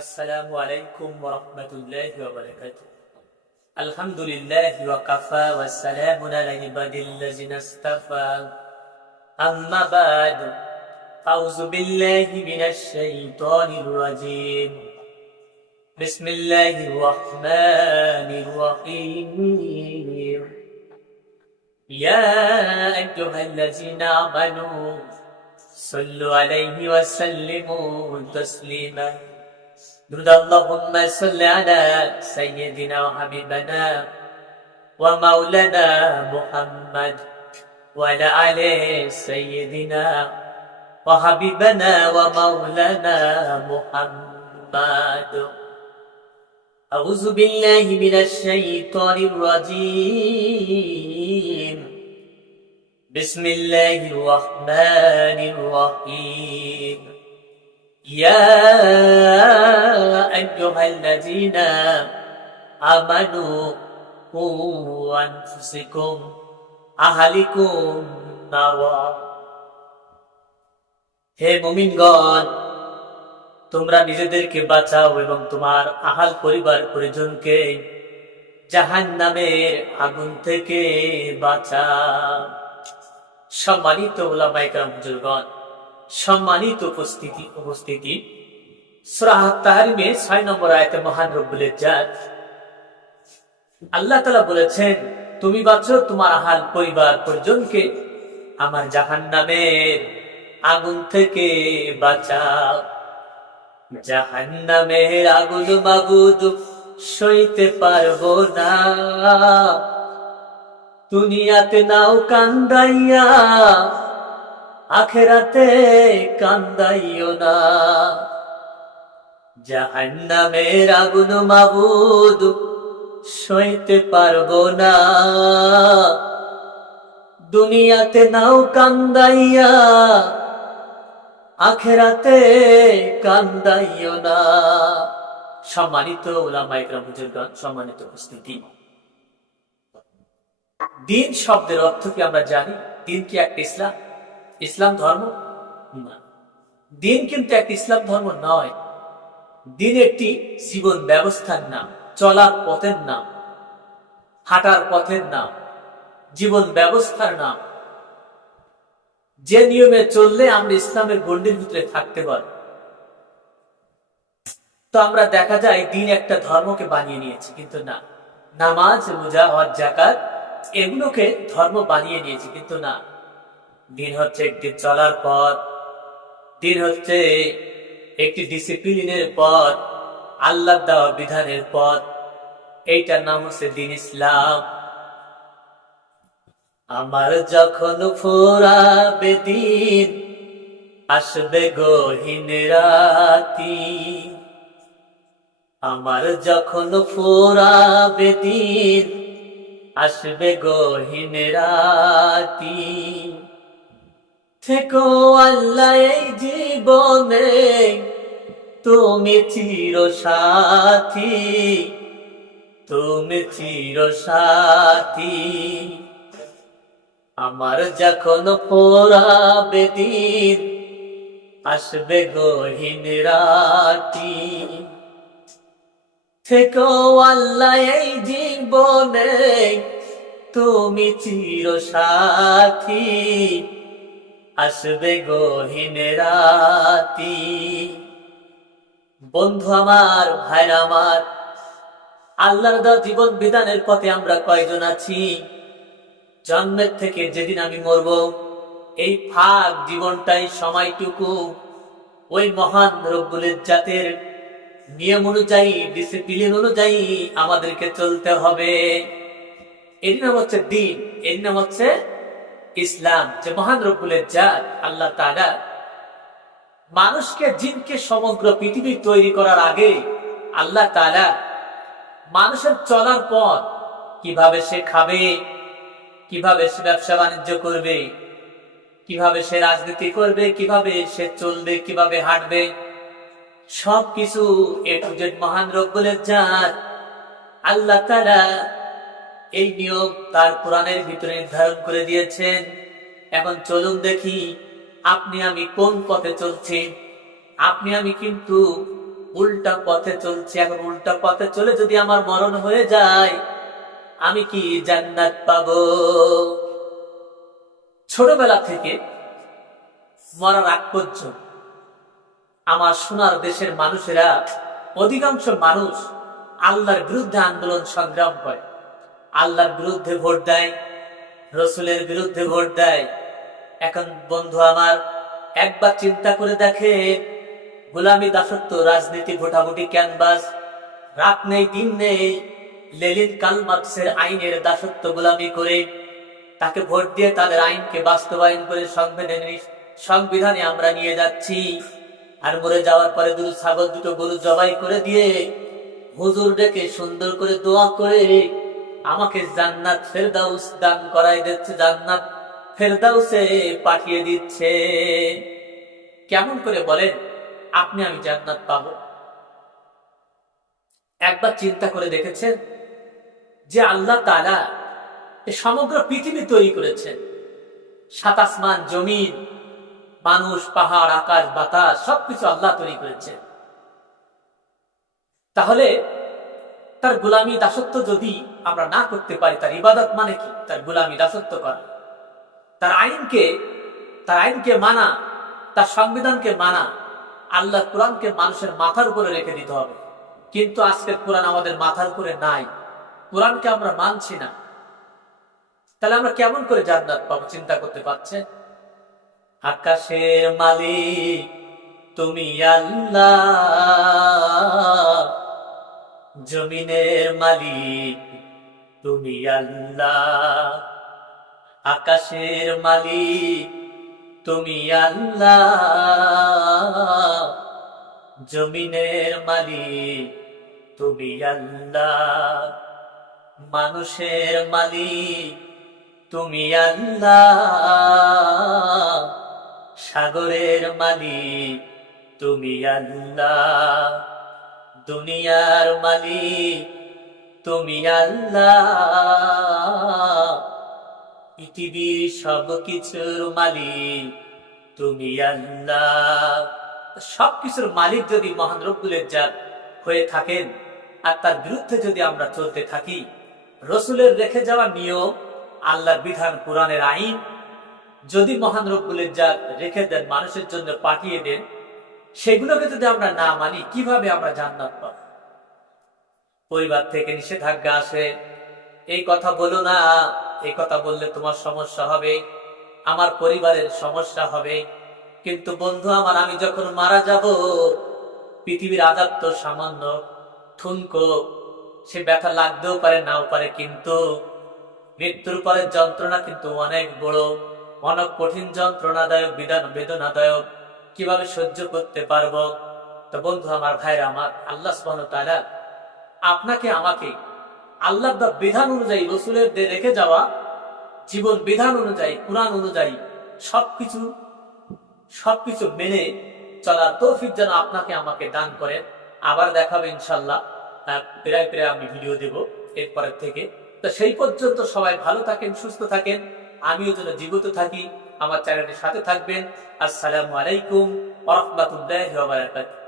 আসসালামু আলাইকুম ওয়া রাহমাতুল্লাহি ওয়া বারাকাতুহু। আলহামদুলিল্লাহি ওয়া কাফা ওয়া সালামুন আলা ইবাদিল্লাযিনা ইসতাফা। আম্মা বা'দু। আউযু বিল্লাহি মিনাশ শাইতানির রাজীম। বিসমিল্লাহির রাহমানির রাহিম। ইয়া আইয়ুহাল্লাযিনা আমানু সাল্লু আলাইহি ওয়া সাল্লিমু তাসলিমা। اللهم صل على سيدنا وحبيبنا ومولانا محمد وعلى آل سيدنا وحبيبنا ومولانا محمد. أعوذ بالله من الشيطان الرجيم. بسم الله الرحمن الرحيم. يا أيها الذين آمنوا قوا أنفسكم أهلكم نارا. হে মুমিনগণ, তোমরা নিজেদেরকে বাঁচাও এবং তোমার আহাল পরিবার পরিজনকে জাহান্নামের আগুন থেকে বাঁচাও। সম্মানিত উলামায়ে কেরাম, হুজুরগণ, সম্মানিত উপস্থিতি, সূরা আত-তাহরিমে 6 নম্বর আয়াতে মহান রব্বুল ইজ্জত আল্লাহ তাআলা বলেছেন, তুমি বাঁচো তোমার আহাল পরিবার পরিজনকে আমার জাহান্নামের আগুন থেকে বাঁচাও। জাহান্নামের আগুন মাবুদ সইতে পারবো না, দুনিয়াতে নাও কান্দাইয়া আখেরাতে কান্দাইও না। জাহান্নামের আগুন মাবুদ সইতে পারবো না, দুনিয়াতে নাও কান্দাইয়া আখেরাতে কান্দাইও না। সম্মানিত উলামায়ে কেরাম, হুজুরগণ, সম্মানিত উপস্থিতি, দ্বীন শব্দের অর্থ কি আমরা জানি? দ্বীন কি একটা ইসলাম ধর্ম? না, দ্বীন কিন্তু একটা ইসলাম ধর্ম নয়। দ্বীন একটি জীবন ব্যবস্থার নাম, চলার পথের নাম, হাঁটার পথের নাম, জীবন ব্যবস্থার নাম, যে নিয়মে চললে আমরা ইসলামের গণ্ডির ভিতরে থাকতে পারি। তো আমরা দেখা যায় দ্বীন একটা ধর্মকে বানিয়ে নিয়েছি, কিন্তু না। নামাজ, রোজা, হজ, যাকাত এগুলোকে ধর্ম বানিয়ে নিয়েছি, কিন্তু না। দ্বীন হচ্ছে একটি চলার পথ, দ্বীন হচ্ছে একটি ডিসিপ্লিনের পথ, আল্লাহর দেওয়া বিধানের পথ। এইটার নাম হচ্ছে দ্বীন ইসলাম। আমার যখন ফুরাবে দিন, আসবে গহীন রাতি। আমার যখন ফুরাবে দিন, আসবে গহীন রাতি। থেকো আল্লাহ এই জীবনে তুমি চির সাথী, তুমি চির সাথী। আমার যখন পোড়াবে দিন, আসবে গহীন রাতি। থেকো আল্লাহ এই জীবনে তুমি চির সাথী, আসবে গহীন রাতি। বন্ধু আমার, ভাইরা আমার, আল্লাহর দেওয়া জীবন বিধানের পথে আমরা কয়জন আছি? জন্মের থেকে যেদিন আমি মরব, এই ফাঁক জীবনটাই, সময়টুকু ওই মহান রব্বুল ইজ্জতের নিয়ম অনুযায়ী, ডিসিপ্লিন অনুযায়ী আমাদেরকে চলতে হবে। এর নাম হচ্ছে দ্বীন, এর নাম হচ্ছে ইসলাম। যে মহান রব্বুল ইজ্জত আল্লাহ তাআলা মানুষকে, জিনকে, সমগ্র পৃথিবী তৈরি করার আগে আল্লাহ তাআলা মানুষের চলার পথ, কিভাবে সে খাবে, কিভাবে সে ব্যবসা বাণিজ্য করবে, কিভাবে সে রাজনীতি করবে, কিভাবে সে চলবে, কিভাবে হাঁটবে, সবকিছু এ টু জেড মহান রব্বুল ইজ্জত আল্লাহ তাআলা এই নিয়ম তার কোরআনের ভিতরে নির্ধারণ করে দিয়েছেন। এখন চলুন দেখি আপনি আমি কোন পথে চলছি। আপনি আমি কিন্তু উল্টা পথে চলছি, এখন উল্টা পথে চলে যদি আমার মরণ হয়ে যায় আমি কি জান্নাত পাবো? ছোটবেলা থেকে মরার আগ পর্যন্ত আমার সোনার দেশের মানুষেরা, অধিকাংশ মানুষ আল্লাহর বিরুদ্ধে আন্দোলন সংগ্রাম করে, আল্লাহর বিরুদ্ধে ভোট দেয়, রসুলের বিরুদ্ধে ভোট দেয়। এখন বন্ধু আমার, একবার চিন্তা করে দেখে, গোলামি, দাসত্ব, রাজনীতি, ভোটাভুটি, ক্যানভাস, রাত নেই দিন নেই, লেনিন কার্ল মার্কসের আইনের দাসত্ব গোলামি করে তাকে ভোট দিয়ে তাদের আইনকে বাস্তবায়ন করে সংবিধানে আমরা নিয়ে যাচ্ছি। আর মরে যাওয়ার পরে দুটো ছাগল, দুটো গরু জবাই করে দিয়ে হুজুর ডেকে সুন্দর করে দোয়া করে আমাকে জান্নাত ফেরদাউস দান করাই দিচ্ছে, জান্নাত ফেরদাউসে পাঠিয়ে দিচ্ছে। কেমন করে বলেন আপনি আমি জান্নাত পাবো? একবার চিন্তা করে দেখেছেন যে আল্লাহ তাআলা সমগ্র পৃথিবী তৈরি করেছেন, সাত আসমান জমিন, মানুষ, পাহাড়, আকাশ, বাতাস সবকিছু আল্লাহ তৈরি করেছেন। তাহলে তার গোলামি, দাসত্ব যদি আমরা না করতে পারি, তার ইবাদত মানে কি? তার গোলামি, দাসত্ব করা, তার আইনকে মানা, তার সংবিধানকে মানা, আল্লাহ কোরআনকে মানুষের মাথার উপরে রেখে দিতে হবে। কিন্তু আজকের কোরআন আমাদের মাথার উপরে নাই, কোরআনকে আমরা মানছি না। তাহলে আমরা কেমন করে জান্নাত পাবো? চিন্তা করতে পারছেন? আকাশের মালিক তুমি আল্লাহ, জমিনের মালিক তুমি আল্লাহ। আকাশের মালিক তুমি আল্লাহ, জমিনের মালিক তুমি আল্লাহ। মানুষের মালিক তুমি আল্লাহ, সাগরের মালিক তুমি আল্লাহ। দুনিয়ার মালিক তুমি আল্লাহ, পৃথিবীর সবকিছুর মালিক তুমি আল্লাহ। সবকিছুর মালিক যদি মহান রব্বুল ইজ্জত হয়ে থাকেন, আর তার বিরুদ্ধে যদি আমরা চলতে থাকি, রসুলের রেখে যাওয়া নিয়ম, আল্লাহর বিধান, কোরআনের আইন যদি মহান রব্বুল ইজ্জত রেখে দেন, মানুষের জন্য পাঠিয়ে দেন, সেগুলোকে যদি আমরা না মানি, কিভাবে আমরা জান্নাত পাবো? পরিবার থেকে নিষেধাজ্ঞা আসে, এই কথা বলো না, এই কথা বললে তোমার সমস্যা হবে, আমার পরিবারের সমস্যা হবে। কিন্তু বন্ধু আমার, আমি যখন মারা যাব, পৃথিবীর আযাব তো সামান্য ঠুনকো, সে ব্যথা লাগতেও পারে, নাও পারে, কিন্তু মৃত্যুর পরের যন্ত্রণা কিন্তু অনেক বড়, অনেক কঠিন যন্ত্রণাদায়ক, বেদনাদায়ক। কিভাবে সহ্য করতে পারবো? তো বন্ধু আমার, ভাইরা আমার, আল্লাহ সুবহানাহু ওয়া তাআলা আপনাকে আমাকে আল্লাহর বিধান অনুযায়ী, রসুলের রেখে যাওয়া জীবন বিধান অনুযায়ী, কোরআন অনুযায়ী সবকিছু মেনে চলার তৌফিক যেন আপনাকে আমাকে দান করেন। আবার দেখাবে ইনশাল্লাহ, প্রায় আমি ভিডিও দেব এরপরের থেকে। তো সেই পর্যন্ত সবাই ভালো থাকেন, সুস্থ থাকেন, আমিও যেন জীবিত থাকি। আমার চ্যানেলের সাথে থাকবেন। আসসালামু আলাইকুম ওয়া রাহমাতুল্লাহি ওয়া বারাকাতুহু।